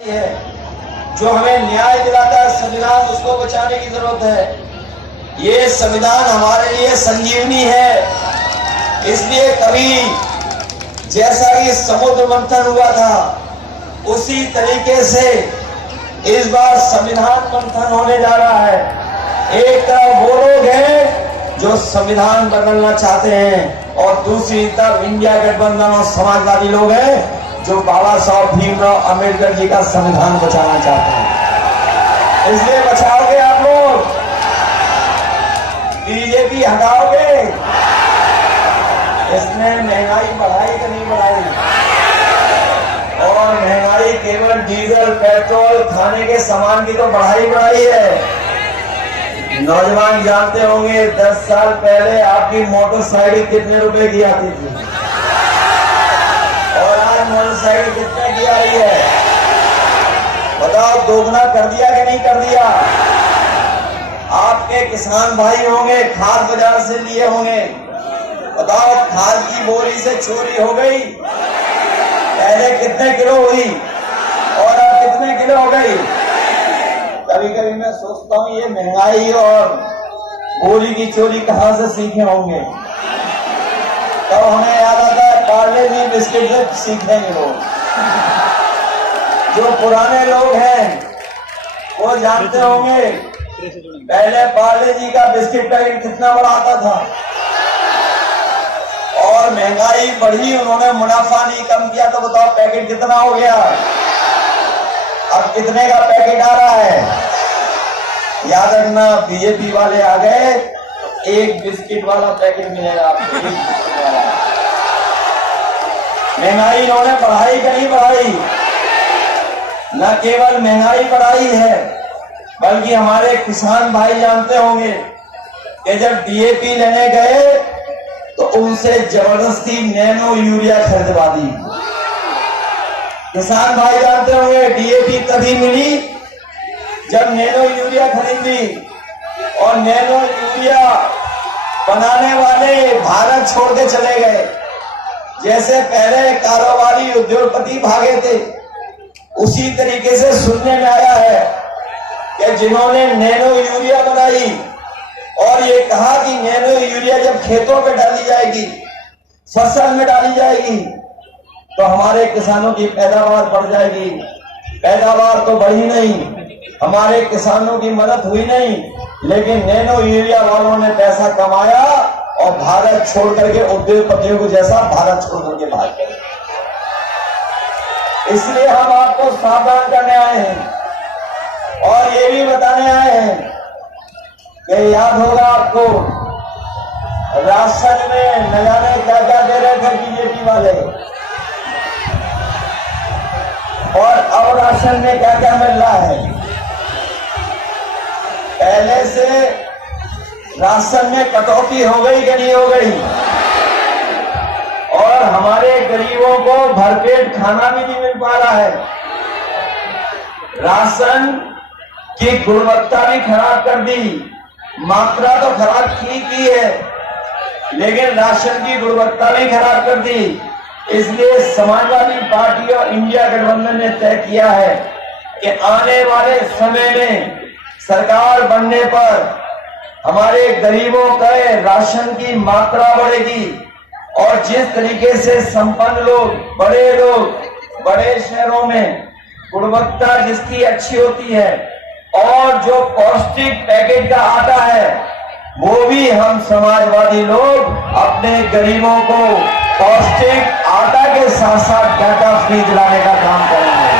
है जो हमें न्याय दिलाता है संविधान, उसको बचाने की जरूरत है। ये संविधान हमारे लिए संजीवनी है। इसलिए कभी जैसा कि समुद्र मंथन हुआ था उसी तरीके से इस बार संविधान मंथन होने जा रहा है। एक तरफ वो लोग हैं जो संविधान बदलना चाहते हैं और दूसरी तरफ इंडिया गठबंधन और समाजवादी लोग हैं जो बाबा साहब भीमराव अंबेडकर जी का संविधान बचाना चाहते हैं। इसलिए बचाओगे आप लोग, बीजेपी हटाओगे। इसने महंगाई बढ़ाई कि नहीं बढ़ाई? और महंगाई केवल डीजल पेट्रोल खाने के सामान की तो बढ़ाई है। नौजवान जानते होंगे 10 साल पहले आपकी मोटरसाइकिल कितने रुपए की आती थी और आज मोटरसाइकिल कितने की आ रही है? बताओ, दोगुना कर दिया कि नहीं कर दिया? आपके किसान भाई होंगे, खाद बाजार से लिए होंगे। बताओ, खाद की बोरी से चोरी हो गई, पहले कितने किलो हुई और अब कितने किलो हो गई? कभी कभी मैं सोचता हूँ ये महंगाई और बोरी की चोरी कहां से सीखे होंगे। तो हमें याद आता है पार्ले जी बिस्किट से सीखेंगे लोग। जो पुराने लोग हैं वो जानते होंगे पहले पार्ले जी का बिस्किट पैकेट कितना बड़ा आता था और महंगाई बढ़ी, उन्होंने मुनाफा नहीं कम किया, तो बताओ पैकेट कितना हो गया? अब कितने का पैकेट आ रहा है? याद रखना, बीजेपी वाले आ गए, एक बिस्किट वाला पैकेट मिलेगा आपको, एक बिस्किट वाला। महंगाई इन्होंने बढ़ाई कि नहीं बढ़ाई? न केवल महंगाई बढ़ाई है बल्कि हमारे किसान भाई जानते होंगे कि जब डीएपी लेने गए तो उनसे जबरदस्ती नैनो यूरिया खरीदवा दी। किसान भाई जानते होंगे डीएपी तभी मिली जब नैनो यूरिया खरीदी, और नैनो यूरिया बनाने वाले भारत छोड़ के चले गए। जैसे पहले कारोबारी उद्योगपति भागे थे, उसी तरीके से सुनने में आया है कि जिन्होंने नैनो यूरिया बनाई और ये कहा कि नैनो यूरिया जब खेतों पे डाली जाएगी, फसल में डाली जाएगी, तो हमारे किसानों की पैदावार बढ़ जाएगी। पैदावार तो बढ़ी नहीं, हमारे किसानों की मदद हुई नहीं, लेकिन नैनो यूरिया वालों ने पैसा कमाया और भारत छोड़ करके उद्योगपतियों को जैसा भारत छोड़ करके भाग गए। इसलिए हम आपको सावधान करने आए हैं और ये भी बताने आए हैं कि याद होगा आपको राशन में न जाने क्या क्या दे रहे थे बीजेपी वाले, और अब राशन में क्या क्या मिल रहा है। पहले से राशन में कटौती हो गई कि नहीं हो गई? और हमारे गरीबों को भरपेट खाना भी नहीं मिल पा रहा है। राशन की गुणवत्ता भी खराब कर दी, मात्रा तो खराब की है, लेकिन राशन की गुणवत्ता भी खराब कर दी। इसलिए समाजवादी पार्टी और इंडिया गठबंधन ने तय किया है कि आने वाले समय में सरकार बनने पर हमारे गरीबों के राशन की मात्रा बढ़ेगी और जिस तरीके से संपन्न लोग, बड़े शहरों में गुणवत्ता जिसकी अच्छी होती है और जो पौष्टिक पैकेट का आटा है, वो भी हम समाजवादी लोग अपने गरीबों को पौष्टिक आटा के साथ साथ डाटा फ्री दिलाने का काम करेंगे।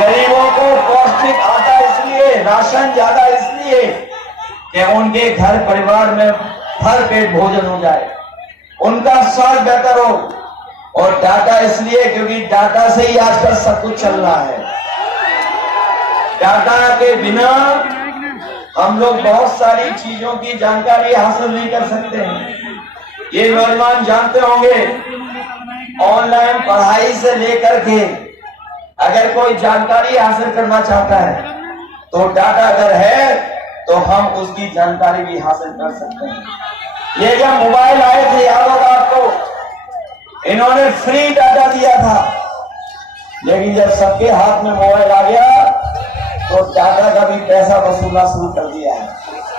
गरीबों को पौष्टिक आटा इसलिए, राशन ज्यादा इसलिए कि उनके घर परिवार में भर पेट भोजन हो जाए, उनका स्वास्थ्य बेहतर हो, और डाटा इसलिए क्योंकि डाटा से ही आजकल सब कुछ चल रहा है। डाटा के बिना हम लोग बहुत सारी चीजों की जानकारी हासिल नहीं कर सकते हैं। ये नौजवान जानते होंगे ऑनलाइन पढ़ाई से लेकर के अगर कोई जानकारी हासिल करना चाहता है तो डाटा अगर है तो हम उसकी जानकारी भी हासिल कर सकते हैं। ये जब मोबाइल आए थे, याद होगा आपको, इन्होंने फ्री डाटा दिया था लेकिन जब सबके हाथ में मोबाइल आ गया तो टाटा का भी पैसा वसूलना शुरू कर दिया है।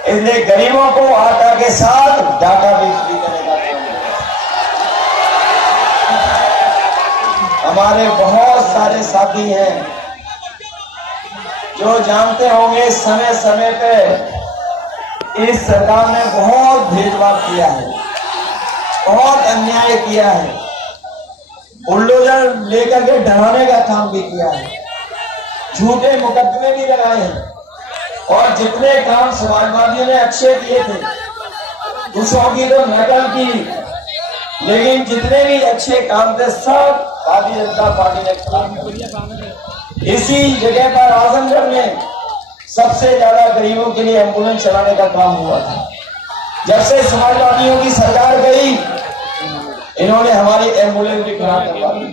इसलिए गरीबों को आटा के साथ डाटा भी फ्री करेगा। हमारे बहुत सारे साथी हैं जो जानते होंगे समय समय पे इस सरकार ने बहुत भेदभाव किया है, बहुत अन्याय किया है, बुलडोजर लेकर के डराने का काम भी किया है, झूठे मुकदमे भी लगाए हैं और जितने काम समाजवादियों ने अच्छे किए थे दूसरों की तो नकल की, लेकिन जितने भी अच्छे काम थे सब भारतीय जनता पार्टी ने किया। इसी जगह पर आजमगढ़ में सबसे ज्यादा गरीबों के लिए एम्बुलेंस चलाने का काम हुआ था। जब से समाजवादियों की सरकार गई इन्होंने हमारी एम्बुलेंस भी खराब करवा दी।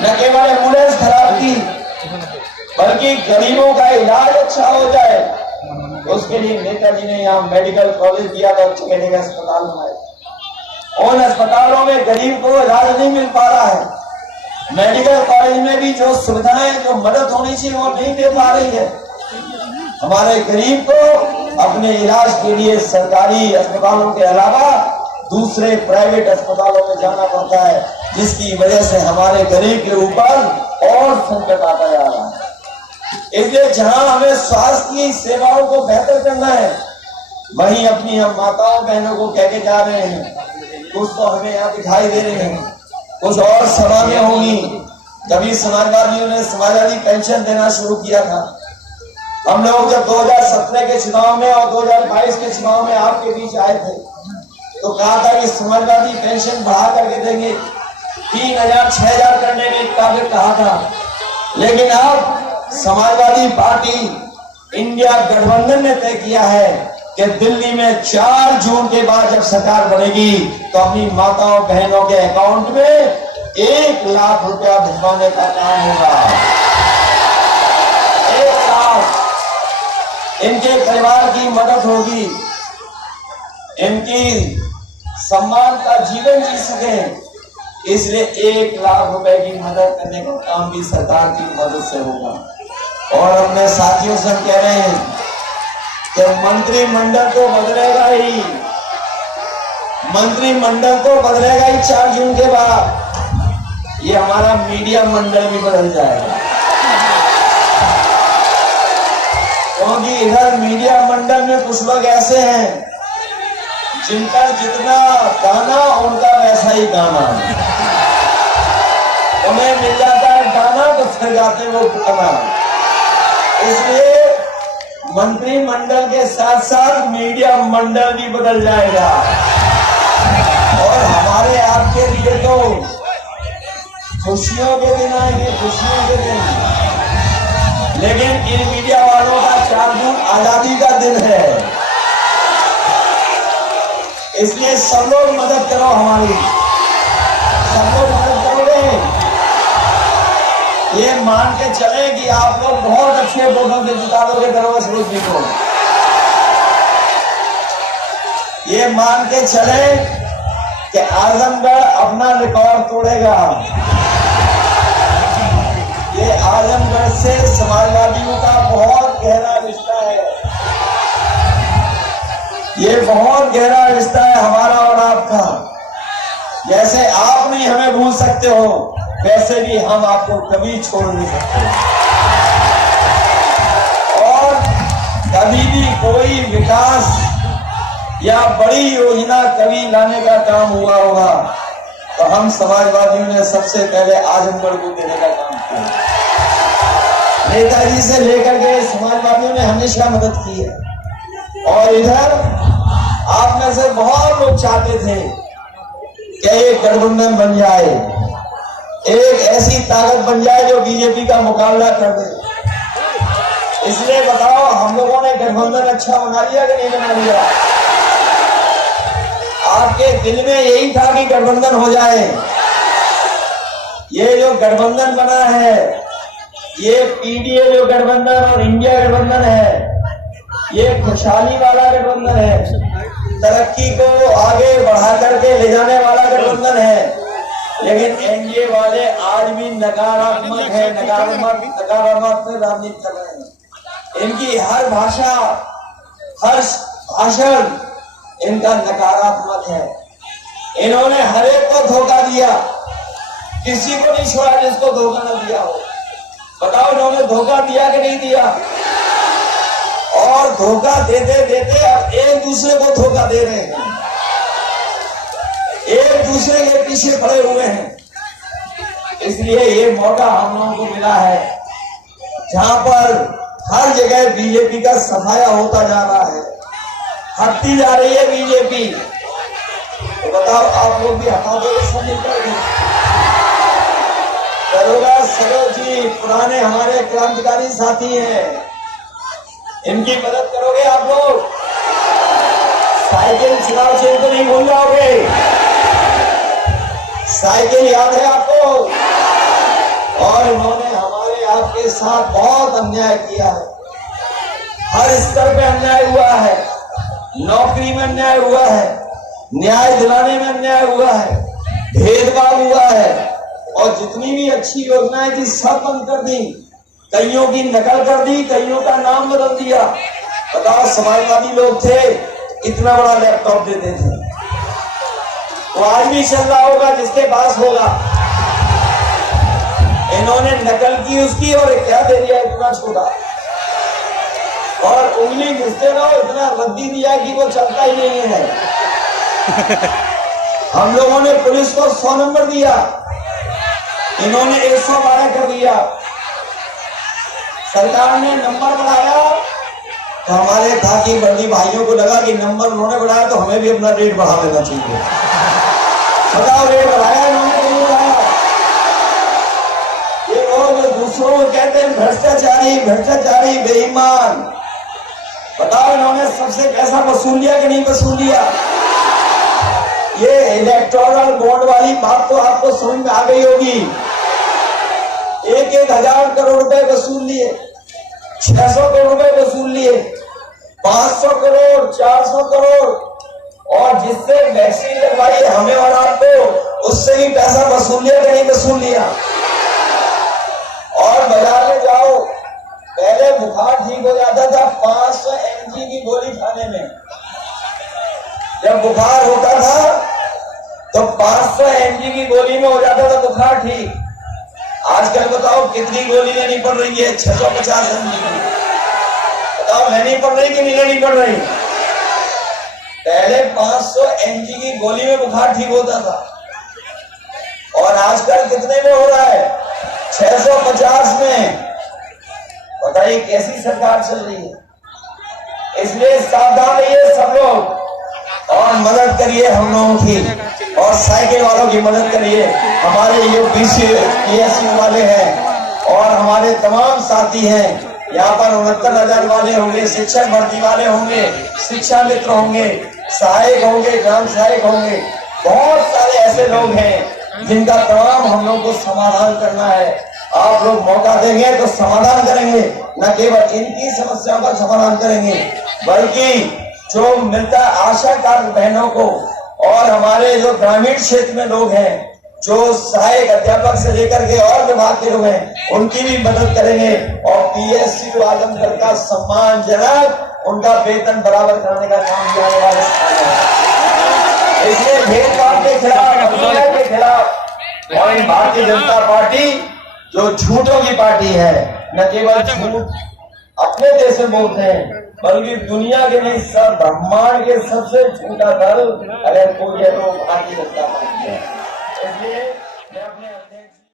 न केवल एम्बुलेंस खराब की बल्कि गरीबों का इलाज अच्छा हो जाए उसके लिए नेताजी ने यहाँ मेडिकल कॉलेज दिया था, जगह जगह अस्पताल बनाए। उन अस्पतालों में गरीब को इलाज नहीं मिल पा रहा है, मेडिकल कॉलेज में भी जो सुविधाएं जो मदद होनी चाहिए वो नहीं दे पा रही है। हमारे गरीब को अपने इलाज के लिए सरकारी अस्पतालों के अलावा दूसरे प्राइवेट अस्पतालों में जाना पड़ता है, जिसकी वजह से हमारे गरीब के ऊपर और संकट आता जा रहा है। इसलिए जहां हमें स्वास्थ्य की सेवाओं को बेहतर करना है वहीं अपनी हम माताओं बहनों को कह के जा रहे हैं, कुछ तो हमें यहाँ दिखाई दे रहे हैं, कुछ और समाएं होंगी। कभी समाजवादियों ने समाजवादी पेंशन देना शुरू किया था। हम लोग जब 2017 के चुनाव में और 2022 के चुनाव में आपके बीच आए थे तो कहा था कि समाजवादी पेंशन बढ़ा करके देंगे, 3000 6000 करने के काबिल कहा था। लेकिन अब समाजवादी पार्टी इंडिया गठबंधन ने तय किया है कि दिल्ली में 4 जून के बाद जब सरकार बनेगी तो अपनी माताओं बहनों के अकाउंट में 1 लाख रुपया भिजवाने का काम होगा। 1 लाख इनके परिवार की मदद होगी, इनकी सम्मान का जीवन जी सके, इसलिए 1 लाख रुपए की मदद करने का काम भी सरकार की मदद से होगा। और अपने साथियों से हम कह रहे हैं कि मंत्रिमंडल तो बदलेगा ही, मंत्रिमंडल तो बदलेगा ही 4 जून के बाद। ये हमारा मीडिया मंडल भी बदल जाएगा, क्योंकि इधर मीडिया मंडल में कुछ लोग ऐसे हैं जिनका जितना गाना उनका वैसा ही गाना, उन्हें मिल जाता है गाना तो फिर गाते वो गाना। इसलिए मंत्रिमंडल के साथ साथ मीडिया मंडल भी बदल जाएगा और हमारे आपके लिए तो खुशियों के दिन आएंगे, खुशियों के दिन। लेकिन इन मीडिया वालों का 4 जून आजादी का दिन है, इसलिए सब लोग मदद करो हमारी, सब लोग मदद करोगे। ये मान के चले कि आप लोग बहुत अच्छे वोटों से जिता दोगे दरोगा सरोज जी को। ये मान के चले कि आजमगढ़ अपना रिकॉर्ड तोड़ेगा। ये आजमगढ़ से समाजवादियों का बहुत गहरा रिश्ता है, ये बहुत गहरा रिश्ता है हमारा और आपका। जैसे आप नहीं हमें भूल सकते हो वैसे भी हम आपको कभी छोड़ नहीं सकते, और कभी भी कोई विकास या बड़ी योजना कभी लाने का काम हुआ होगा तो हम समाजवादियों ने सबसे पहले आजमगढ़ को देने का काम किया। नेताजी से लेकर के समाजवादियों ने हमेशा मदद की है। और इधर आप में से बहुत लोग चाहते थे कि एक गठबंधन बन जाए, एक ऐसी ताकत बन जाए जो बीजेपी का मुकाबला कर दे। इसलिए बताओ हम लोगों ने गठबंधन अच्छा बना लिया कि नहीं बना लिया? आपके दिल में यही था कि गठबंधन हो जाए। ये जो गठबंधन बना है, ये पीडीए जो गठबंधन और इंडिया गठबंधन है, ये खुशहाली वाला गठबंधन है, तरक्की को आगे बढ़ा करके ले जाने वाला गठबंधन है। लेकिन एनडीए वाले आज भी नकारात्मक है, नकारात्मक राजनीति कर रहे हैं। इनकी हर भाषा, हर भाषण इनका नकारात्मक है। इन्होंने हर एक को धोखा दिया, किसी को नहीं छोड़ा जिसको धोखा न दिया हो। बताओ इन्होंने धोखा दिया कि नहीं दिया? और धोखा देते देते अब एक दूसरे को धोखा दे रहे हैं, एक दूसरे के पीछे पड़े हुए हैं। इसलिए ये मौका हम लोगों को मिला है, जहां पर हर जगह बीजेपी का सफाया होता जा रहा है, हटती जा रही है बीजेपी। तो बताओ आप लोग भी हटा दो इसमें निकल दरोगा सरोज जी पुराने हमारे क्रांतिकारी साथी हैं, इनकी मदद करोगे आप लोग? साइकिल चुनाव चिन्ह तो नहीं भूल जाओगे? साइकिल याद है आपको? और इन्होंने हमारे आपके साथ बहुत अन्याय किया है, हर स्तर पे अन्याय हुआ है, नौकरी में अन्याय हुआ है, न्याय दिलाने में अन्याय हुआ है, भेदभाव हुआ है, और जितनी भी अच्छी योजनाएं थी सब बंद कर दी, कईयों की नकल कर दी, कईयों का नाम बदल दिया। बताओ समाजवादी लोग थे, इतना बड़ा लैपटॉप देते थे, वो आज भी चल रहा होगा जिसके पास होगा। इन्होंने नकल की उसकी और क्या दे दिया इतना छोटा, और उंगली घिसते रहो, इतना रद्दी दिया कि वो चलता ही नहीं है। हम लोगों ने पुलिस को 100 नंबर दिया, इन्होंने 112 कर दिया। सरकार ने नंबर बढ़ाया तो हमारे खाकी वर्दी भाइयों को लगा कि नंबर उन्होंने बढ़ाया तो हमें भी अपना रेट बढ़ा देना चाहिए। बताओ रेट बढ़ाया इन्होंने नहीं बढ़ाया? ये लोग दूसरों को कहते हैं भ्रष्टाचारी, भ्रष्टाचारी, बेईमान। बताओ इन्होंने सबसे पैसा वसूल लिया कि नहीं वसूल लिया? ये इलेक्टोरल बॉन्ड वाली बात तो आपको समझ में आ गई होगी। 1-1 हजार करोड़ रुपए वसूल लिए, 600 करोड़ रुपए वसूल लिए, 500 करोड़, 400 करोड़, और जिससे वैक्सीन लगवाई है हमें और आपको, उससे भी पैसा वसूल लिया कि नहीं वसूल लिया? और बाजार में जाओ, पहले बुखार ठीक हो जाता था 500 mg की गोली खाने में। जब बुखार होता था तो 500 mg की गोली में हो जाता था बुखार ठीक। आजकल बताओ कितनी गोली लेनी पड़ रही है? 650 mg की। बताओ लेनी पड़ रही कि नहीं लेनी पड़ रही? पहले 500 mg की गोली में बुखार ठीक होता था, और आजकल कितने में हो रहा है? 650 में। बताइए कैसी सरकार चल रही है। इसलिए सावधान रहिए सब लोग, और मदद करिए हम लोगों की, और साइकिल वालों की मदद करिए। हमारे जो PSU वाले हैं और हमारे तमाम साथी हैं, यहाँ पर 69,000 वाले होंगे, शिक्षक भर्ती वाले होंगे, शिक्षा मित्र होंगे, सहायक होंगे, ग्राम सहायक होंगे, बहुत सारे ऐसे लोग हैं जिनका तमाम हम लोग को समाधान करना है। आप लोग मौका देंगे तो समाधान करेंगे, न केवल इनकी समस्याओं का समाधान करेंगे, बल्कि जो मिलता आशा कार्य बहनों को, और हमारे जो ग्रामीण क्षेत्र में लोग हैं, जो सहायक अध्यापक से लेकर के और विभाग के लोग हैं, उनकी भी मदद करेंगे, और PSU आजमगढ़ का सम्मानजनक उनका वेतन बराबर करने का काम किया जाने वाला है। इसलिए भेदभाव के खिलाफ, अन्याय के खिलाफ, और भारतीय जनता पार्टी जो झूठों की पार्टी है, न केवल झूठ अपने देश में बोलते हैं, बल्कि दुनिया के नहीं सब ब्रह्मांड के सबसे झूठा दल अगर कोई है तो भारतीय जनता पार्टी है। इसलिए